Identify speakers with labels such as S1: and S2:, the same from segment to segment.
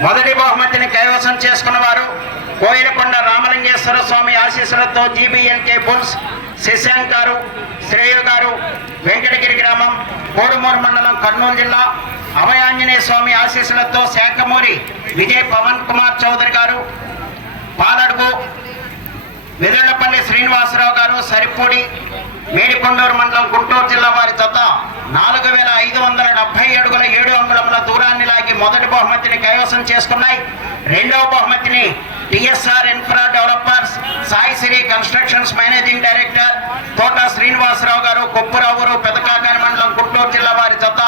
S1: మొదటి బహుమతిని కైవసం చేసుకున్న వారు కోయిలకొండ రామలింగేశ్వర స్వామి ఆశీస్సులతో జీబీఎన్కే బుల్స్ శశాంక్ గారు శ్రేయ గారు వెంకటగిరి గ్రామం కోడుమూరు మండలం కర్నూలు జిల్లా అభయాంజనేయ స్వామి ఆశీస్సులతో శాఖమూరి విజయ్ పవన్ కుమార్ చౌదరి గారు పాలడుగు వెదళ్ళపల్లి శ్రీనివాసరావు గారు సరిపూడి మేడికొండూరు మండలం గుంటూరు జిల్లా వారి జత నాలుగు వేల ఐదు వందల డెబ్బై అడుగుల ఏడు అంగుళముల మొదటి బహుమతిని కైవసం చేసుకున్నాయి. రెండవ బహుమతిని TSR infra developers Sai Sri constructions managing director Thota Srinivasarao గారు కొప్పురావురు పెదకాకాని మండలం గుంటూరు జిల్లా వారి జత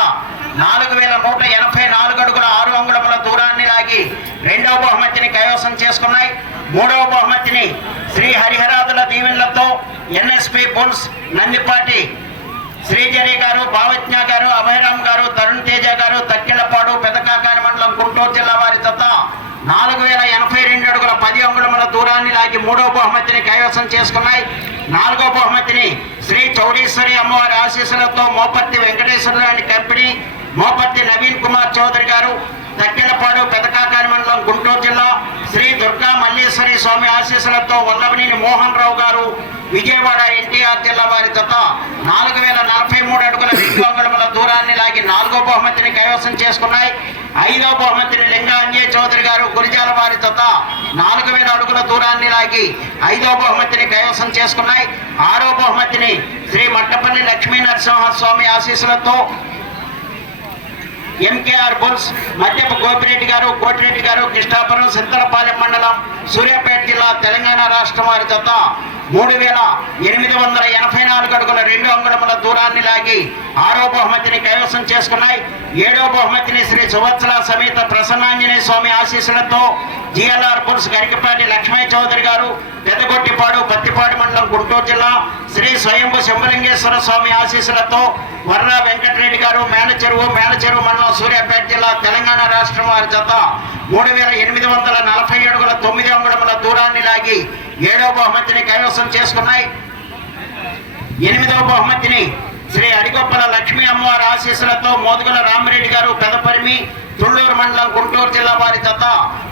S1: నాలుగు వేల నూట ఎనభై నాలుగు అడుగుల ఆరు అంగుళముల దూరాన్ని లాగి రెండవ బహుమతిని కైవసం చేసుకున్నాయి. మూడవ బహుమతిని శ్రీ హరిహరాదుల దీవెనలతో ఎన్ఎస్పి బుల్స్ నందిపాటి శ్రీజరి గారు భావజ్ఞ గారు అభయరామ్ గారు తరుణ్ తేజ గారు తక్కిలపాడు పెదకాకాని మండలం గుంటూరు జిల్లా వారి జత నాలుగు వేల ఎనభై రెండు అడుగుల పది అంగుళముల మూడో మూడవ బహుమతిని కైవసం చేసుకున్నాయి. నాలుగో బహుమతిని శ్రీ చౌడీశ్వరి అమ్మవారి ఆశీస్సులతో మోపర్తి వెంకటేశ్వర కంపెనీ మోపర్తి నవీన్ కుమార్ చౌదరి గారు తక్కెలపాడు పెదకాకాని మండలం గుంటూరు జిల్లా శ్రీ దుర్గా మల్లేశ్వరి స్వామి ఆశీస్సులతో వల్లభనేని మోహన్ రావు గారు విజయవాడ ఎన్టీఆర్ జిల్లా వారి జత నాలుగు వేల నలభై మూడు అడుగుల రెండు అంగుళముల దూరాన్ని లాగి నాలుగో బహుమతిని కైవసం చేసుకున్నాయి. ఐదో బహుమతిని లింగాంజయ్ చౌదరి గారు గురిజాల వారి జత నాలుగు వేల అడుగుల దూరాన్ని లాగి ఐదో బహుమతిని కైవసం చేసుకున్నాయి. ఆరో బహుమతిని శ్రీ మట్టపల్లి లక్ష్మీ నరసింహ స్వామి ఆశీస్సులతో ఎంకేఆర్ బుల్స్ మద్యపు గోపిరెడ్డి గారు కోటిరెడ్డి గారు కృష్ణాపురం సింతలపాలెం మండలం సూర్యాపేట జిల్లా తెలంగాణ రాష్ట్రం వారి జత మూడు వేల ఎనిమిది వందల ఎనభై నాలుగు అడుగుల రెండు అంగుళముల దూరాన్ని లాగి ఆరో బహుమతిని కైవసం చేసుకున్నాయి. ఏడో బహుమతిని శ్రీ సువత్సల సమేత ప్రసన్నాంజనేయ స్వామి ఆశీస్సులతో జిఎల్ఆర్ పురుష్ గరికపాటి లక్ష్మయ్య చౌదరి గారు పెద్దగొట్టిపాడు పత్తిపాడు మండలం గుంటూరు జిల్లా శ్రీ స్వయంభు శంభలింగేశ్వర స్వామి ఆశీస్సులతో వర్ర వెంకటరెడ్డి గారు మేలచెరువు మేనచెరువు మండలం సూర్యాపేట జిల్లా తెలంగాణ రాష్ట్రం వారి జత మూడు వేల ఎనిమిది వందల నలభై అడుగుల తొమ్మిది అంగుళముల దూరాన్ని లాగి ఏడో బహుమతిని కైవసం చేసుకున్నాయి. ఎనిమిదవ బహుమతిని శ్రీ అడిగొప్పల లక్ష్మీ అమ్మవారి ఆశీస్సులతో మోదుగుల రామిరెడ్డి గారు పెదపరిమి తుళ్ళూరు మండలం గుంటూరు జిల్లా వారి తత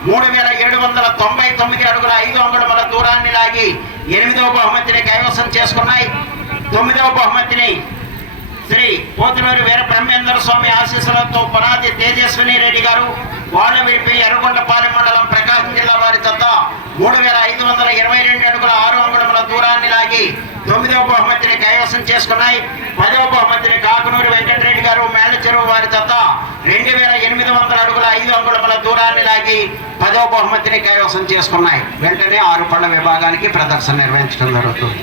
S1: మూడు వేల ఏడు వందల తొంభై తొమ్మిది అడుగుల ఐదు అంగుళముల దూరాన్ని లాగి ఎనిమిదవ బహుమతిని కైవసం చేసుకున్నాయి. తొమ్మిదవ బహుమతిని శ్రీ పోతులూరు వీర బ్రహ్మేంద్ర స్వామి ఆశీస్సులతో పునాది తేజస్విని రెడ్డి గారు వాడవిడిపి ఎర్రగొండపాలెం మండలం ప్రకాశం జిల్లా వారి చెత్త మూడు వేల ఐదు వందల ఇరవై రెండు అడుగుల ఆరు అంగుళముల దూరాన్ని లాగి తొమ్మిదవ బహుమతిని కైవసం చేసుకున్నాయి. పదవ బహుమతిని కాకునూరి వెంకటరెడ్డి గారు మేళచెరువు వారి చెత్త రెండు వేల ఎనిమిది వందల అడుగుల ఐదు అంగుళముల దూరాన్ని లాగి పదవ బహుమతిని కైవసం చేసుకున్నాయి. వెంటనే ఆరు పళ్ళ విభాగానికి ప్రదర్శన నిర్వహించడం జరుగుతుంది.